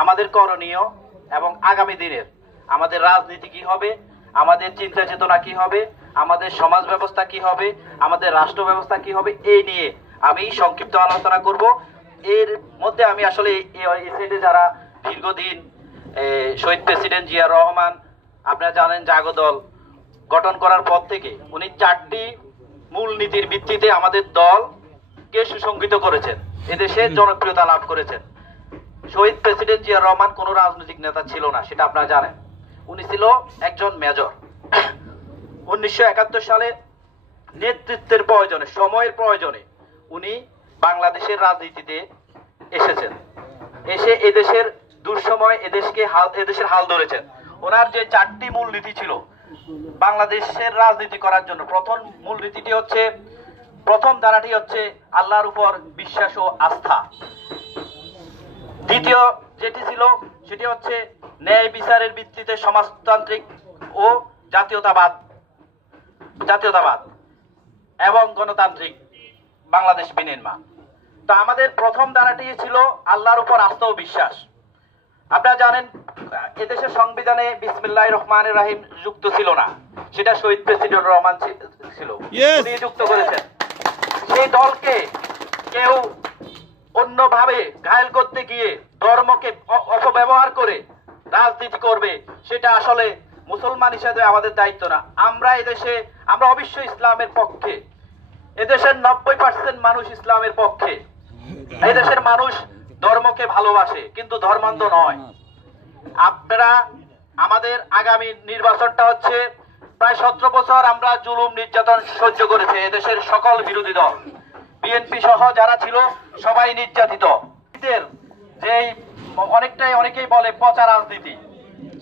আমাদের করণীয় এবং আগামী দিনের আমাদের রাজনীতি কি হবে, আমাদের চিন্তা চেতনা কি হবে, আমাদের সমাজ ব্যবস্থা কি হবে, আমাদের রাষ্ট্র ব্যবস্থা কি হবে, এই নিয়ে আমি সংক্ষিপ্ত আলোচনা করব। এর মধ্যে আমি আসলে এই সাইডে যারা দীর্ঘদিন শহীদ প্রেসিডেন্ট জিয়া রহমান, আপনারা জানেন জাগো দল গঠন করার পর থেকে উনি 4টি মূল নীতির ভিত্তিতে আমাদের দলকে সুসংগঠিত করেছেন, এদেশে জনপ্রিয়তা লাভ করেছেন। শহীদ প্রেসিডেন্ট জিয়া রহমান কোন রাজনৈতিক নেতা ছিল না, সেটা আপনারা জানেন। উনি ছিল একজন মেজর। 1971 সালে নেতৃত্বের প্রয়োজনে, সময়ের প্রয়োজনে উনি বাংলাদেশের রাজনীতিতে এসেছেন, এসে এদেশের দুঃসময় এদেশের হাল ধরেছেন। ওনার যে 4টি মূল নীতি ছিল বাংলাদেশের রাজনীতি করার জন্য, প্রথম মূল নীতিটি হচ্ছে, প্রথম ধারাটি হচ্ছে আল্লাহর উপর বিশ্বাস ও আস্থা। দ্বিতীয় যেটি ছিল সেটি হচ্ছে ন্যায় বিচারের ভিত্তিতে সমাজতান্ত্রিক ও জাতীয়তাবাদ এবং গণতান্ত্রিক বাংলাদেশ বিনির্মাণ। তো আমাদের প্রথম ধারাটি ছিল আল্লাহর উপর আস্থা ও বিশ্বাস। আপনারা জানেন এদেশের সংবিধানে বিসমিল্লাহির রহমানির রহিম যুক্ত ছিল না, সেটা শহীদ প্রেসিডেন্ট রহমান ছিল, উনি যুক্ত করেছেন। সেই দলকে কেউ অন্যভাবে ঘায়েল করতে গিয়ে ধর্মকে অপব্যবহার করে রাজনীতি করবে, সেটা আসলে মুসলমান হিসেবে আমাদের দায়িত্ব না। আমরা অবশ্যই ইসলামের পক্ষে, এদেশের 90% মানুষ ইসলামের পক্ষে, এদেশের মানুষ ধর্মকে ভালোবাসে কিন্তু ধর্মান্ধ নয়। আপনারা আমাদের আগামী নির্বাচনটা হচ্ছে, প্রায় 17 বছর আমরা জুলুম নির্যাতন সহ্য করেছে এদেশের সকল বিরোধী দল, বিএনপি সহ যারা ছিল সবাই নির্যাতিত। যেই অনেকেই বলে পচা রাজনীতি,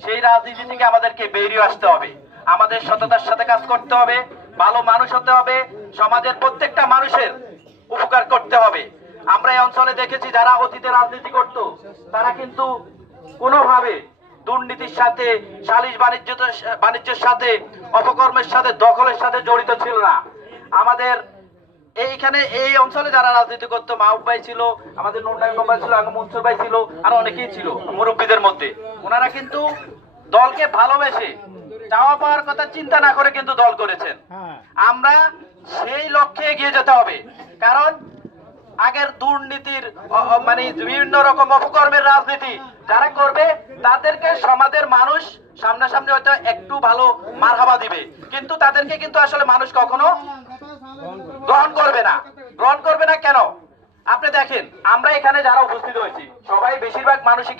সেই রাজনীতি থেকে আমাদেরকে বেরিয়ে আসতে হবে। আমাদের সততার সাথে কাজ করতে হবে, ভালো মানুষ হতে হবে, সমাজের প্রত্যেকটা মানুষের উপকার করতে হবে। আমরা এই অঞ্চলে দেখেছি যারা অতীতে রাজনীতি করত তারা কিন্তু কোনোভাবে দুর্নীতির সাথে, সালিশ বাণিজ্যের সাথে, অপকর্মের সাথে, দখলের সাথে জড়িত ছিল না। আমাদের এইখানে এই অঞ্চলে যারা রাজনীতি করতো, মাহবুব ভাই ছিল, আমাদের নুরনায়ক ভাই ছিল, মনসুর ভাই ছিল, আর অনেকেই ছিল মুরব্বীদের মধ্যে। ওনারা কিন্তু দলকে ভালোবেসে চাওয়া পাওয়ার কথা চিন্তা না করে কিন্তু দল করেছেন। আমরা সেই লক্ষ্যে এগিয়ে যেতে হবে, কারণ আগের দুর্নীতির মানে বিভিন্ন রকম অপকর্মের রাজনীতি যারা করবে তাদেরকে সমাজের মানুষ সামনাসামনি হয়তো একটু ভালো মারহাবা দিবে, কিন্তু তাদেরকে কিন্তু আসলে মানুষ কখনো গ্রহণ করবে না। কেন? আপনি দেখেন আমরা এখানে যারা উপস্থিত হয়েছি সবাই বেশিরভাগ মানুষই